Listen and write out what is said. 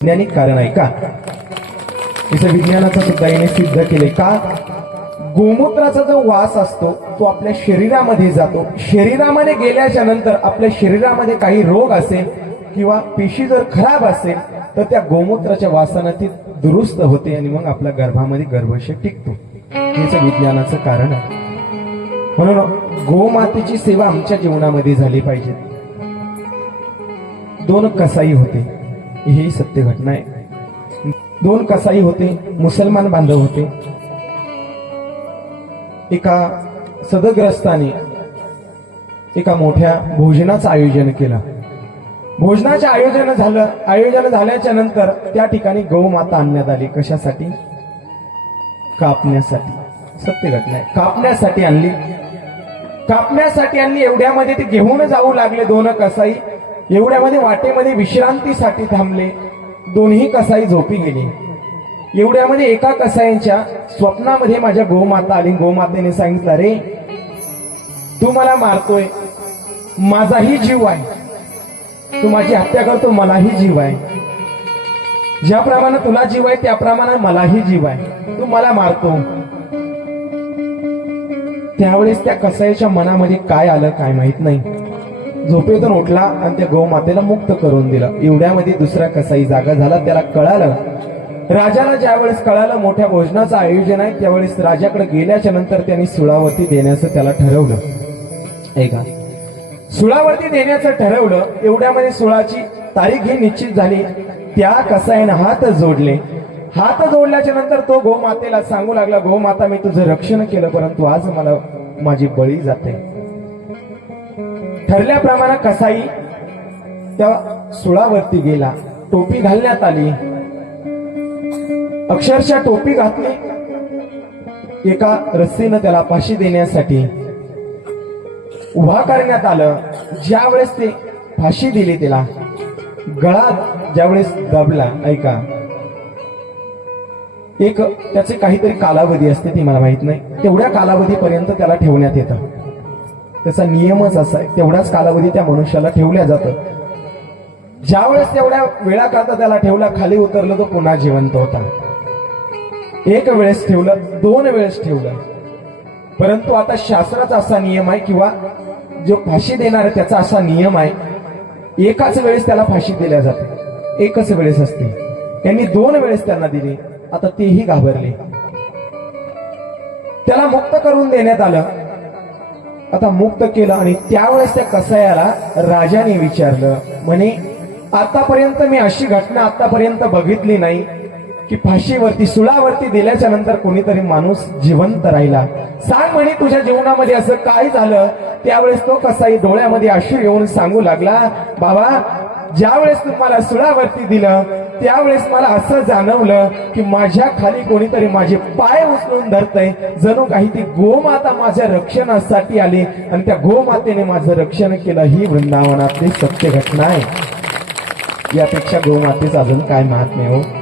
वैज्ञानिक कारण आहे का? इथं विज्ञानाचा सुद्धा याने सिद्ध केले का गोमूत्राचा जो वास असतो तो आपल्या शरीरामध्ये जातो. शरीरामध्ये गेल्याच्या नंतर आपल्या शरीरामध्ये काही रोग असेल किंवा पेशी जर खराब असेल तर त्या गोमूत्राच्या वासाने ती दुरुस्त होते आणि मग आपल्या गर्भामध्ये गर्भाशय टिकतो. हेच विज्ञानाचं कारण आहे. म्हणून गोमातेची सेवा आमच्या जीवनामध्ये झाली पाहिजे. दोन कसाई होते, ही सत्य घटना आहे. दोन कसाई होते, मुसलमान बांधव होते. एका सदग्रस्ताने एका मोठ्या भोजनाचं आयोजन केलं. भोजनाचं आयोजन झाल्याच्या नंतर त्या ठिकाणी गौमाता आणण्यात आली. कशासाठी? कापण्यासाठी. सत्य घटना आहे. कापण्यासाठी आणली. एवढ्यामध्ये ते घेऊन जाऊ लागले दोन कसाई. एवढ्यामध्ये वाटेमध्ये विश्रांतीसाठी थांबले. दोन्ही कसाई झोपी गेले. एवढ्यामध्ये एका कसाईच्या स्वप्नामध्ये माझ्या गोमाता आली. गोमातेने सांगितलं, रे तू मला मारतोय, माझाही जीव आहे. तू माझी हत्या करतो, मलाही जीव आहे. ज्याप्रमाणे तुला जीव आहे त्याप्रमाणे मलाही जीव आहे. तू मला मारतो. त्यावेळेस त्या कसाईच्या मनामध्ये काय आलं काय माहित नाही. झोपेतून उठला आणि त्या गौमातेला मुक्त करून दिलं. एवढ्यामध्ये दुसरा कसाई जागा झाला. त्याला कळालं. राजाला ज्यावेळेस कळालं मोठ्या भोजनाचं आयोजन आहे त्यावेळेस राजाकडे गेल्याच्या नंतर त्यांनी सुळावरती देण्याचं त्याला ठरवलं. ऐका, सुळावरती देण्याचं ठरवलं. एवढ्यामध्ये सुळाची तारीख ही निश्चित झाली. त्या कसाईने हात जोडले. हात जोडल्याच्या नंतर तो गोमातेला सांगू लागला, गोमाता मी तुझं रक्षण केलं परंतु आज मला माझी बळी जाते. ठरल्याप्रमाणे कसाई त्या सुळावरती गेला. टोपी घालण्यात आली. अक्षरशः टोपी घातली. एका रस्सीनं त्याला फाशी देण्यासाठी उभा करण्यात आलं. ज्यावेळेस ते फाशी दिली त्याला गळा ज्यावेळेस दाबला, ऐका, एक त्याचे काहीतरी कालावधी असते ती मला माहित नाही. तेवढ्या कालावधीपर्यंत त्याला ठेवण्यात येतं. त्याचा नियमच असा आहे. तेवढाच कालावधी त्या मनुष्याला ठेवल्या जातं. ज्यावेळेस तेवढ्या वेळा करता त्याला ठेवला, खाली उतरलं तो पुन्हा जिवंत होता. एक वेळेस ठेवलं, दोन वेळेस ठेवलं. परंतु आता शास्त्राचा असा नियम आहे किंवा जो फाशी देणार आहे त्याचा असा नियम आहे, एकाच वेळेस त्याला फाशी दिल्या जाते. एकच वेळेस असते. यांनी दोन वेळेस त्यांना दिली. आता तेही घाबरले. त्याला मुक्त करून देण्यात आलं. आता मुक्त केलं आणि त्यावेळेस त्या कसायाला राजाने विचारलं, म्हणे आतापर्यंत मी अशी घटना आतापर्यंत बघितली नाही की फाशीवरती सुळावरती दिल्याच्या नंतर कोणीतरी माणूस जिवंत राहिला. सांग म्हणे तुझ्या जीवनामध्ये असं काय झालं? त्यावेळेस तो कसाई डोळ्यामध्ये अश्रू येऊन सांगू लागला, बाबा ज्यावेळेस तुम्हाला सुळावरती दिलं त्यावेळेस मला असं जाणवलं की माझ्या खाली कोणीतरी माझे पाय उचलून धरतय. जणू काही ती गोमाता माझ्या रक्षणासाठी आली आणि त्या गोमातेने माझं रक्षण केलं. ही वृंदावनातली सत्य घटना आहे. यापेक्षा गोमातेचं अजून काय महात्म्य हो.